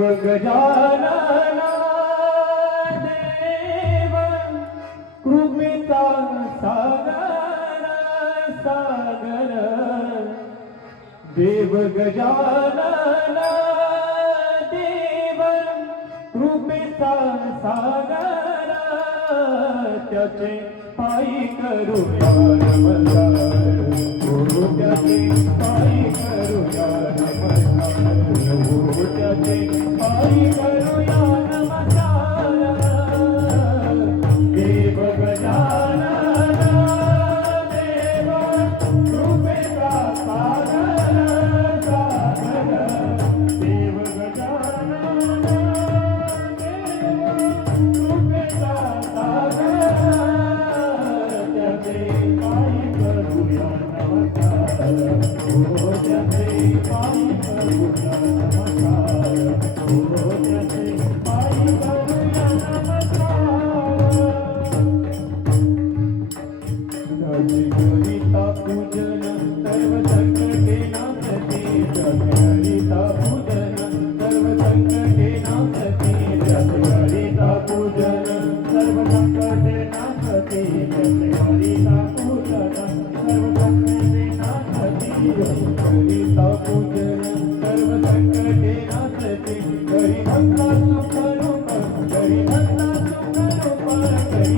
देव गजानना देव कृमिता सागर सागर. देव गजानना देव कृमिता सागर. त्याचे पायी करू त्याचे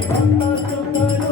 Thank you.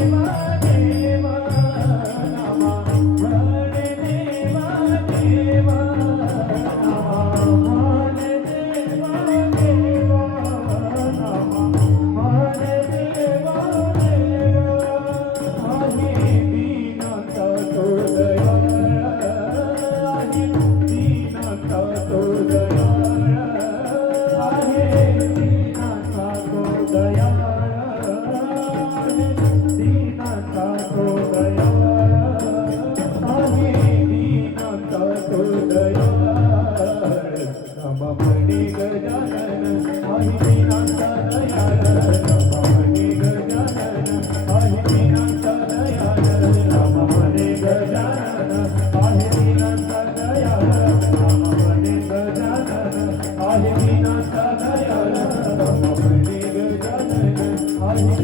Bye.